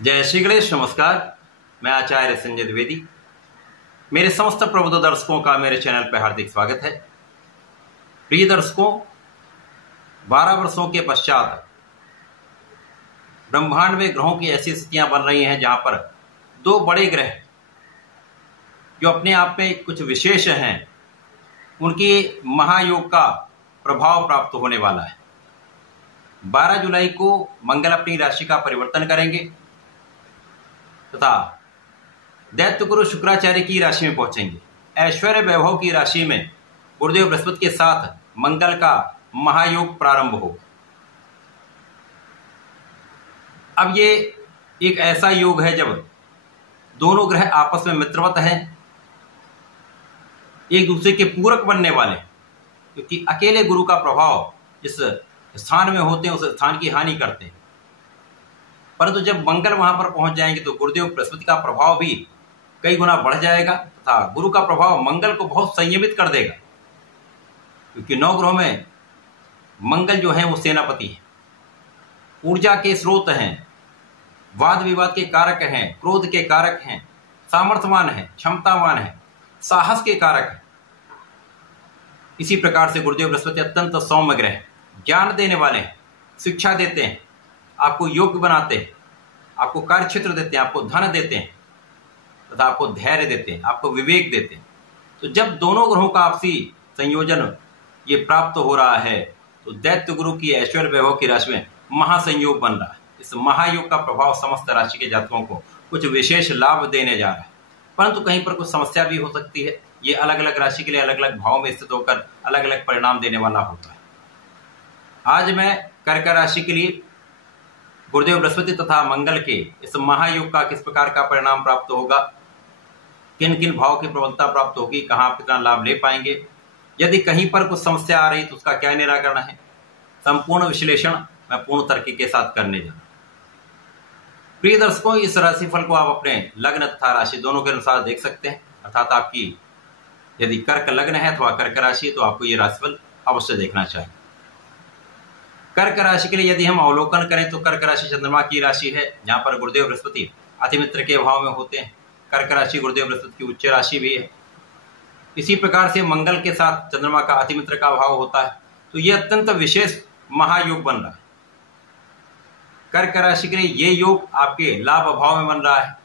जय श्री गणेश। नमस्कार, मैं आचार्य संजय द्विवेदी। मेरे समस्त प्रबुद्ध दर्शकों का मेरे चैनल पर हार्दिक स्वागत है। प्रिय दर्शकों, 12 वर्षों के पश्चात ब्रह्मांड में ग्रहों की ऐसी स्थितियां बन रही हैं जहां पर दो बड़े ग्रह जो अपने आप में कुछ विशेष हैं, उनकी महायोग का प्रभाव प्राप्त होने वाला है। 12 जुलाई को मंगल अपनी राशि का परिवर्तन करेंगे तथा दैत्य गुरु शुक्राचार्य की राशि में पहुंचेंगे। ऐश्वर्य वैभव की राशि में गुरुदेव बृहस्पति के साथ मंगल का महायोग प्रारंभ हो। अब ये एक ऐसा योग है जब दोनों ग्रह आपस में मित्रवत हैं, एक दूसरे के पूरक बनने वाले, क्योंकि अकेले गुरु का प्रभाव जिस स्थान में होते हैं उस स्थान की हानि करते हैं। परंतु जब मंगल वहां पर पहुंच जाएंगे तो गुरुदेव बृहस्पति का प्रभाव भी कई गुना बढ़ जाएगा तथा गुरु का प्रभाव मंगल को बहुत संयमित कर देगा, क्योंकि 9 ग्रहों में मंगल जो है वो सेनापति है, ऊर्जा के स्रोत हैं, वाद विवाद के कारक हैं, क्रोध के कारक हैं, सामर्थ्यवान हैं, क्षमतावान हैं, साहस के कारक हैं। इसी प्रकार से गुरुदेव बृहस्पति अत्यंत सौम्य ग्रह, ज्ञान देने वाले हैं, शिक्षा देते हैं, आपको योग्य बनाते हैं, आपको कार्य क्षेत्र देते हैं, आपको धन देते हैं तथा आपको धैर्य देते हैं, आपको विवेक देते हैं। तो जब दोनों ग्रहों का आपसी संयोजन ये प्राप्त हो रहा है तो दैत्य गुरु की ऐश्वर्य वैभव की राशि में महासंयोग बन रहा है। इस महायोग का प्रभाव समस्त राशि के जातकों को कुछ विशेष लाभ देने जा रहा है, परंतु कहीं पर कुछ समस्या भी हो सकती है। ये अलग अलग राशि के लिए अलग अलग भाव में स्थित होकर अलग अलग परिणाम देने वाला होता है। आज मैं कर्क राशि के लिए गुरुदेव बृहस्पति तथा मंगल के इस महायोग का किस प्रकार का परिणाम प्राप्त होगा, किन किन भाव की प्रबलता प्राप्त होगी, कहाँ आप कितना लाभ ले पाएंगे, यदि कहीं पर कुछ समस्या आ रही तो उसका क्या निराकरण है, संपूर्ण विश्लेषण मैं पूर्ण तर्क के साथ करने जा रहा हूं। प्रिय दर्शकों, इस राशिफल को आप अपने लग्न तथा राशि दोनों के अनुसार देख सकते हैं। अर्थात आपकी यदि कर्क लग्न है अथवा कर्क राशि तो आपको ये राशिफल अवश्य देखना चाहिए। कर्क राशि के लिए यदि हम अवलोकन करें तो कर्क राशि चंद्रमा की राशि है, जहां पर गुरुदेव बृहस्पति अतिमित्र के भाव में होते हैं। कर्क राशि गुरुदेव बृहस्पति की उच्च राशि भी है। इसी प्रकार से मंगल के साथ चंद्रमा का अतिमित्र का भाव होता है, तो यह अत्यंत विशेष महायोग बन रहा है। कर्क राशि के लिए ये योग आपके लाभ भाव में बन रहा है।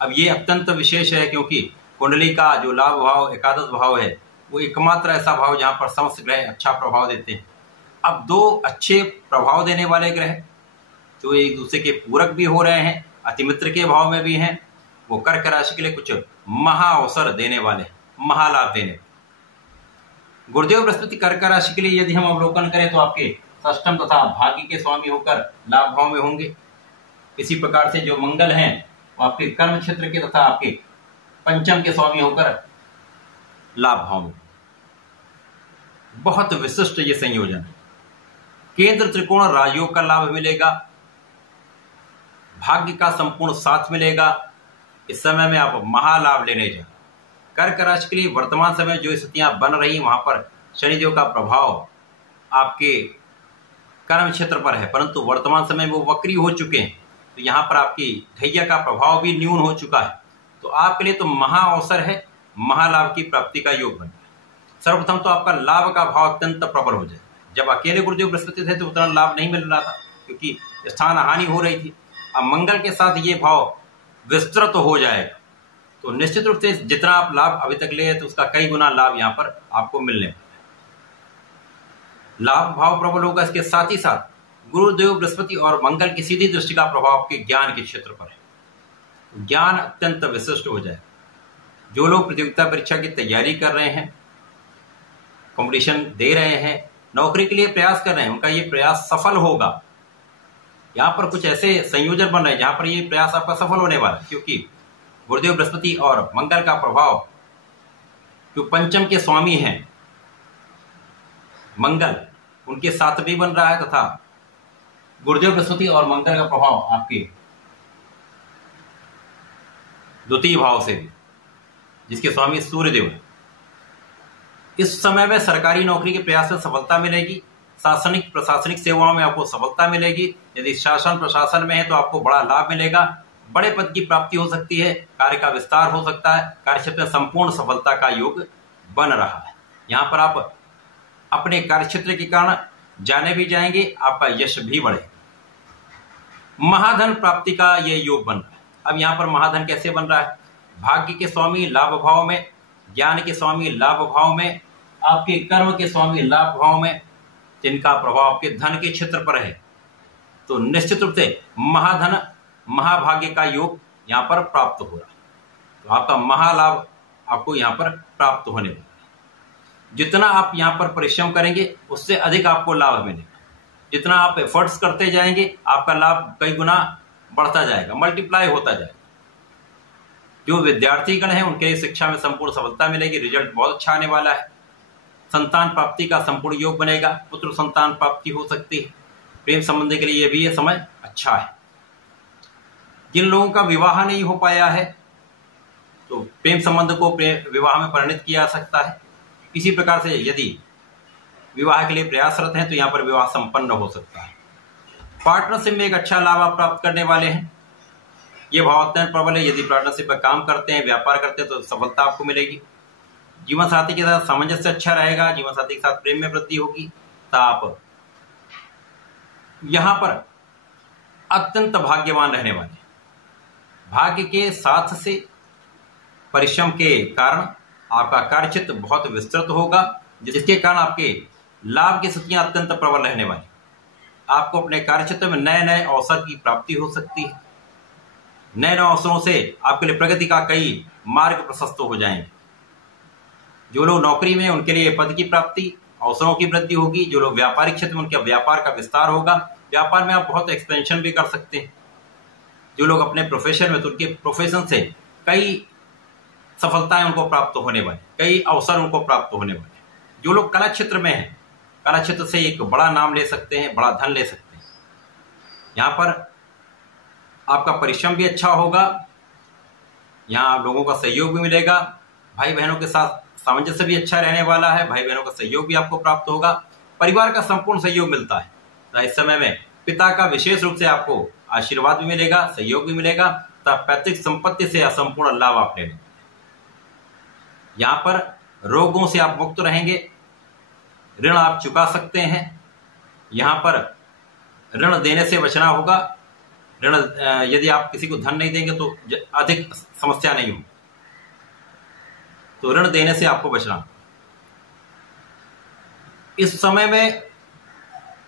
अब ये अत्यंत विशेष है क्योंकि कुंडली का जो लाभ भाव एकादश भाव है वो एकमात्र ऐसा भाव जहां पर समस्त ग्रह अच्छा प्रभाव देते हैं। अब दो अच्छे प्रभाव देने वाले ग्रह जो एक दूसरे के पूरक भी हो रहे हैं, अतिमित्र के भाव में भी हैं, वो कर्क राशि के लिए कुछ महा अवसर देने वाले, महालाभ देने। गुरुदेव बृहस्पति कर्क राशि के लिए यदि हम अवलोकन करें तो आपके षष्ठम तथा भाग्य के स्वामी होकर लाभ भाव में होंगे। इसी प्रकार से जो मंगल हैं वो आपके कर्म क्षेत्र के तथा आपके पंचम के स्वामी होकर लाभ भाव में। बहुत विशिष्ट ये संयोजन है। केंद्र त्रिकोण राजयोग का लाभ मिलेगा, भाग्य का संपूर्ण साथ मिलेगा। इस समय में आप महालाभ लेने जाए। कर्क राशि के लिए वर्तमान समय जो स्थितियां बन रही वहां पर शनिदेव का प्रभाव आपके कर्म क्षेत्र पर है, परंतु वर्तमान समय वो वक्री हो चुके हैं, तो यहाँ पर आपकी धैर्य का प्रभाव भी न्यून हो चुका है। तो आपके लिए तो महा अवसर है, महालाभ की प्राप्ति का योग बन रहा है। सर्वप्रथम तो आपका लाभ का भाव अत्यंत प्रबल हो जाए। जब अकेले गुरुदेव बृहस्पति थे तो उतना लाभ नहीं मिल रहा था क्योंकि स्थान हानि हो रही थी। अब मंगल के साथ ये भाव विस्तृत हो जाएगा तो निश्चित रूप से जितना आप लाभ अभी तक ले तो उसका कई गुना लाभ यहाँ पर आपको मिलने वाला है। लाभ भाव प्रबल होगा। इसके साथ ही साथ गुरुदेव बृहस्पति और मंगल की सीधी दृष्टि का प्रभाव आपके ज्ञान के क्षेत्र पर है। ज्ञान अत्यंत विशिष्ट हो जाए। जो लोग प्रतियोगिता परीक्षा की तैयारी कर रहे हैं, कंपटीशन दे रहे हैं, नौकरी के लिए प्रयास कर रहे हैं, उनका ये प्रयास सफल होगा। यहाँ पर कुछ ऐसे संयोजन बन रहे हैं जहां पर ये प्रयास आपका सफल होने वाला है, क्योंकि गुरुदेव बृहस्पति और मंगल का प्रभाव जो पंचम के स्वामी हैं मंगल, उनके साथ भी बन रहा है तथा गुरुदेव बृहस्पति और मंगल का प्रभाव आपके द्वितीय भाव से भी, जिसके स्वामी सूर्यदेव है। इस समय में सरकारी नौकरी के प्रयास में सफलता मिलेगी। शासनिक प्रशासनिक सेवाओं में आपको सफलता मिलेगी। यदि शासन प्रशासन में है तो आपको बड़ा लाभ मिलेगा। बड़े पद की प्राप्ति हो सकती है, कार्य का विस्तार हो सकता है, कार्यक्षेत्र में संपूर्ण सफलता का योग बन रहा है। यहाँ पर आप अपने कार्यक्षेत्र के कारण जाने भी जाएंगे, आपका यश भी बढ़ेगा। महाधन प्राप्ति का ये योग बन रहा है। अब यहाँ पर महाधन कैसे बन रहा है? भाग्य के स्वामी लाभ भाव में, ज्ञान के स्वामी लाभ भाव में, आपके कर्म के स्वामी लाभ भाव में, जिनका प्रभाव आपके धन के क्षेत्र पर है, तो निश्चित रूप से महाधन महाभाग्य का योग यहाँ पर प्राप्त हो रहा है। तो आपका महालाभ आपको यहाँ पर प्राप्त होने वाला है। जितना आप यहाँ पर परिश्रम करेंगे उससे अधिक आपको लाभ मिलेगा। जितना आप एफर्ट्स करते जाएंगे आपका लाभ कई गुना बढ़ता जाएगा, मल्टीप्लाई होता जाएगा। जो विद्यार्थीगण हैं उनके लिए शिक्षा में संपूर्ण सफलता मिलेगी, रिजल्ट बहुत अच्छा आने वाला है। संतान प्राप्ति का संपूर्ण योग बनेगा, पुत्र संतान प्राप्ति हो सकती है। प्रेम संबंध के लिए भी ये समय अच्छा है। जिन लोगों का विवाह नहीं हो पाया है तो प्रेम संबंध को विवाह में परिणत किया जा सकता है। इसी प्रकार से यदि विवाह के लिए प्रयासरत हैं तो यहाँ पर विवाह संपन्न हो सकता है। पार्टनरशिप में एक अच्छा लाभ आप प्राप्त करने वाले हैं। ये भाव अत्यंत प्रबल है। यदि पार्टनरशिप पर काम करते हैं, व्यापार करते हैं तो सफलता आपको मिलेगी। जीवन साथी के साथ सामंजस्य अच्छा रहेगा, जीवन साथी के साथ प्रेम में वृद्धि होगी। तो आप यहां पर अत्यंत भाग्यवान रहने वाले। भाग्य के साथ से परिश्रम के कारण आपका कार्यक्षेत्र बहुत विस्तृत होगा, जिसके कारण आपके लाभ की स्थितियां अत्यंत प्रबल रहने वाली। आपको अपने कार्यक्षेत्र में नए नए अवसर की प्राप्ति हो सकती है। नए नए अवसरों से आपके लिए प्रगति का कई मार्ग प्रशस्त हो जाएंगे। जो लोग नौकरी में उनके लिए पद की प्राप्ति, अवसरों की वृद्धि होगी। जो लोग व्यापारिक क्षेत्र में उनके व्यापार का विस्तार होगा। व्यापार में आप बहुत एक्सपेंशन भी कर सकते हैं। जो लोग अपने प्रोफेशन में तो उनके प्रोफेशन से कई सफलताएं उनको प्राप्त होने वाली, कई अवसर उनको प्राप्त होने वाले। जो लोग कला क्षेत्र में हैं, कला क्षेत्र से एक बड़ा नाम ले सकते हैं, बड़ा धन ले सकते हैं। यहाँ पर आपका परिश्रम भी अच्छा होगा, यहाँ लोगों का सहयोग भी मिलेगा। भाई बहनों के साथ सामंजस्य भी अच्छा रहने वाला है। भाई बहनों का सहयोग भी आपको प्राप्त होगा। परिवार का संपूर्ण सहयोग मिलता है। तो इस समय में पिता का विशेष रूप से आपको आशीर्वाद भी मिलेगा, सहयोग भी मिलेगा। तब पैतृक संपत्ति से असंपूर्ण लाभ आप लेंगे। यहाँ पर रोगों से आप मुक्त रहेंगे। ऋण आप चुका सकते हैं। यहाँ पर ऋण देने से बचना होगा। ऋण यदि आप किसी को धन नहीं देंगे तो अधिक समस्या नहीं होगी, तो ऋण देने से आपको बचना। इस समय में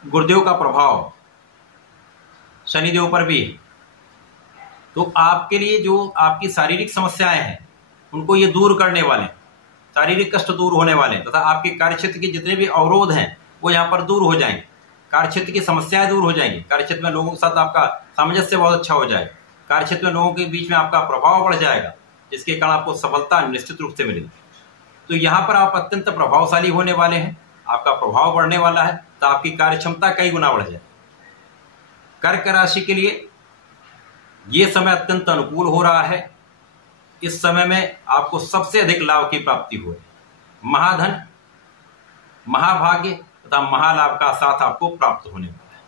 गुरुदेव का प्रभाव शनिदेव पर भी है, तो आपके लिए जो आपकी शारीरिक समस्याएं हैं उनको ये दूर करने वाले, शारीरिक कष्ट दूर होने वाले तथा आपके कार्यक्षेत्र के जितने भी अवरोध हैं वो यहाँ पर दूर हो जाएंगे। कार्यक्षेत्र की समस्याएं दूर हो जाएंगी। कार्यक्षेत्र में लोगों के साथ आपका सामंजस्य बहुत अच्छा हो जाएगा। कार्यक्षेत्र में लोगों के बीच में आपका प्रभाव बढ़ जाएगा, जिसके कारण आपको सफलता निश्चित रूप से मिलेगी। तो यहाँ पर आप अत्यंत प्रभावशाली होने वाले हैं। आपका प्रभाव बढ़ने वाला है, तो आपकी कार्य क्षमता कई गुना बढ़ जाए। कर्क राशि के लिए ये समय अत्यंत अनुकूल हो रहा है। इस समय में आपको सबसे अधिक लाभ की प्राप्ति हो रही है। महाधन, महाभाग्य तथा महालाभ का साथ आपको प्राप्त होने वाला है।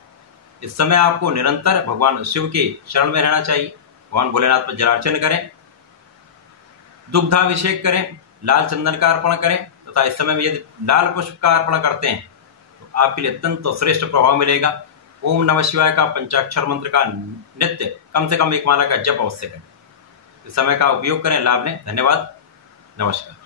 इस समय आपको निरंतर भगवान शिव के शरण में रहना चाहिए। भगवान भोलेनाथ पर जलार्चन करें, दुग्धाभिषेक करें, लाल चंदन का अर्पण करें तथा इस समय में यदि लाल पुष्प का अर्पण करते हैं तो आपके लिए अत्यंत श्रेष्ठ प्रभाव मिलेगा। ओम नमः शिवाय का पंचाक्षर मंत्र का नित्य कम से कम एक माला का जप अवश्य करें। इस समय का उपयोग करें, लाभ लें। धन्यवाद, नमस्कार।